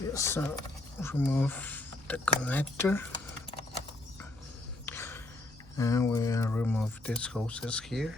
Okay, so remove the connector, and we remove these hoses here.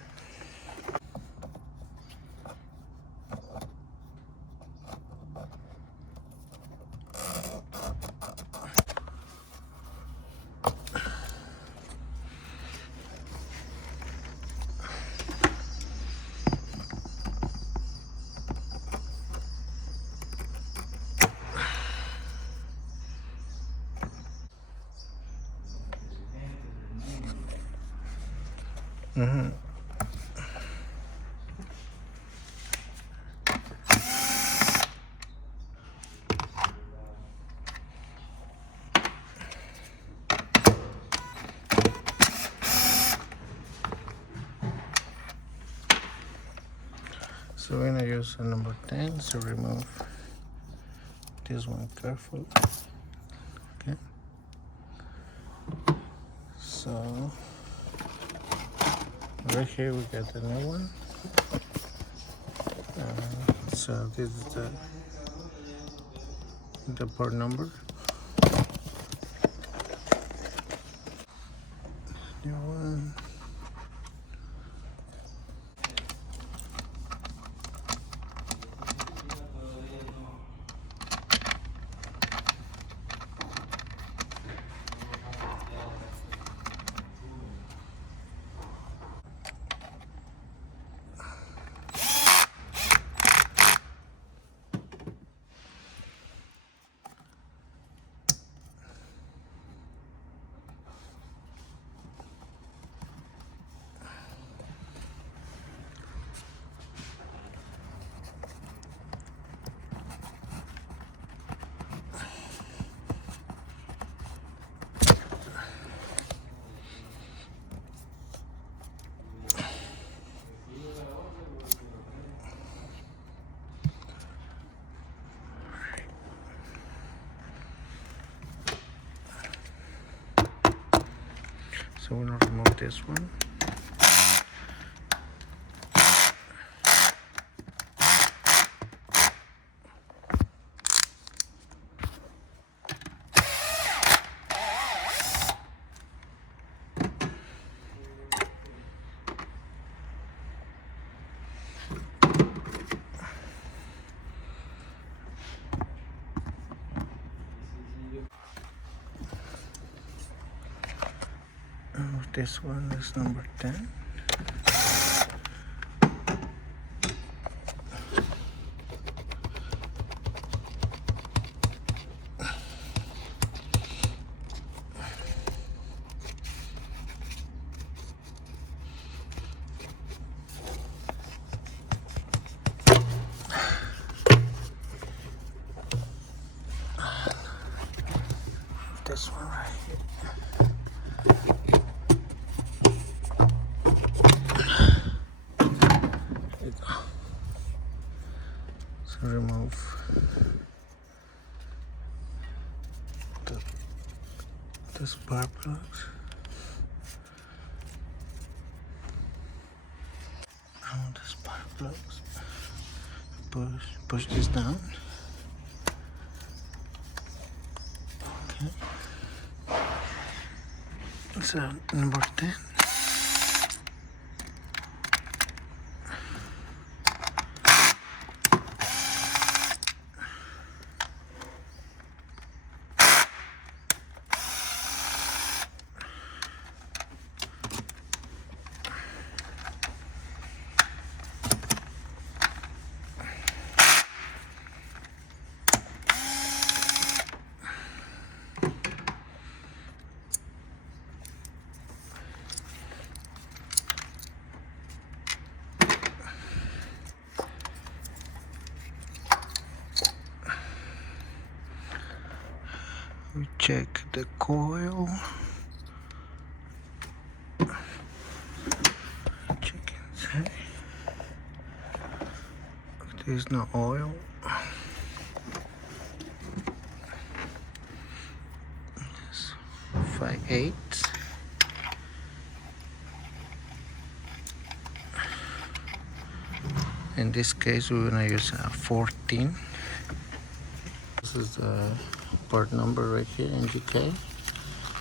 So we're gonna use a number 10 to remove this one carefully. Okay. So right here we got the new one. So this is the part number. New one. So we're gonna remove this one. This one is number 10. This one right here. So remove the spark plugs. And the spark plugs. Push this down. Okay. So number 10. We check the coil. Check inside. There's no oil. It's 5/8. In this case, we're gonna use a 14. this is the part number right here in GK.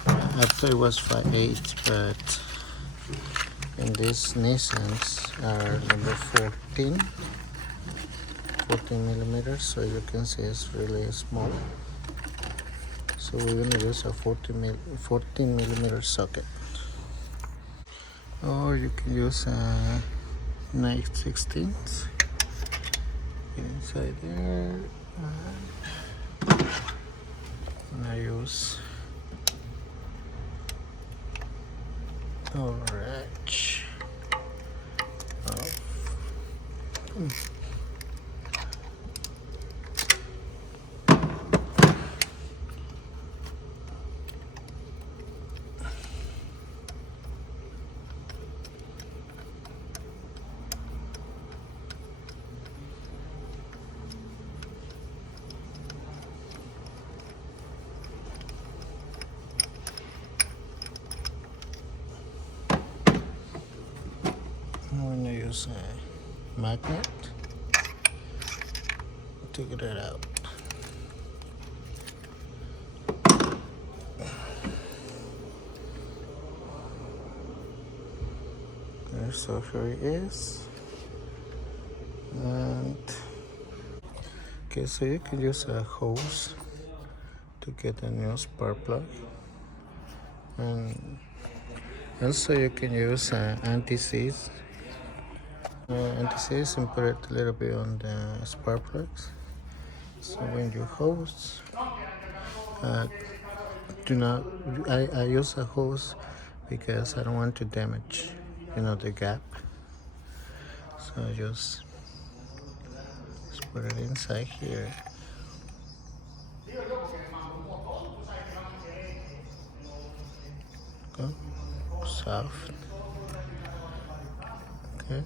I thought it was 5/8, but in these Nissans are number 14 millimeters, so you can see it's really small. So we're going to use a 14 millimeter socket, or you can use a 9/16 inside there. And I use Rouge. I'm going to use a magnet to get it out. Okay, so here it is. And okay, so you can use a hose to get a new spark plug, and also you can use anti-seize and put it a little bit on the spark plugs. So when you hose, do not. I use a hose because I don't want to damage, the gap. So I just put it inside here. Okay. Soft. Okay.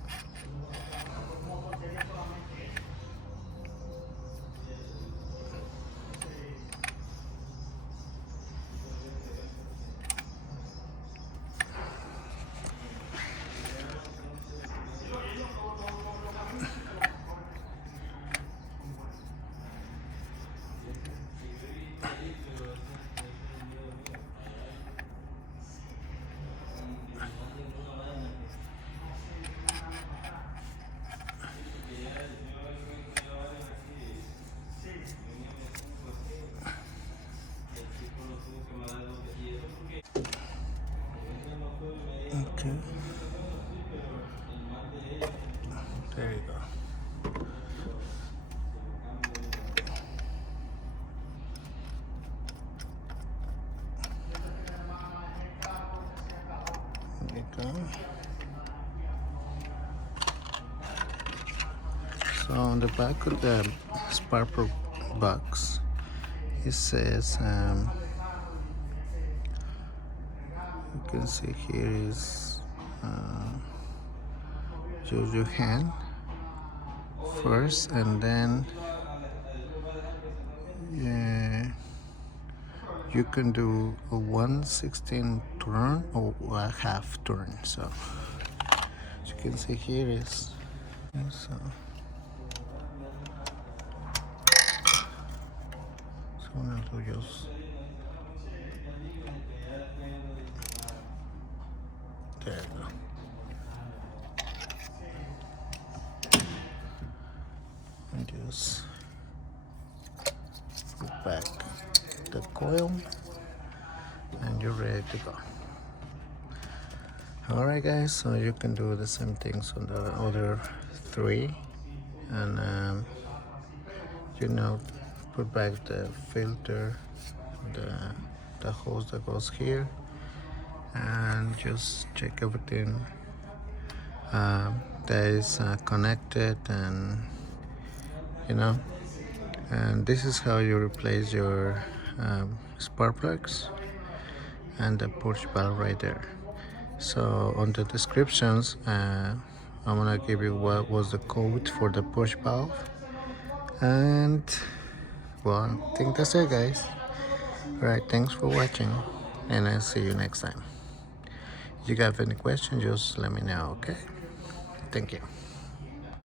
Okay. There you go. There you go. So on the back of the spark plug box, it says, you can see here is use your hand first, and then you can do a 1/16 turn or a half turn. So as you can see here is so I'm going to use there you go. And just put back the coil, and you're ready to go. Alright guys, so you can do the same things on the other three, and put back the filter, the hose that goes here, and just check everything that is connected, and and this is how you replace your spark plugs and the PuRGE valve right there. So on the descriptions, I'm gonna give you what was the code for the PuRGE valve, and well, I think that's it guys. Alright, thanks for watching, and I'll see you next time. If you have any questions, just let me know, okay? Thank you.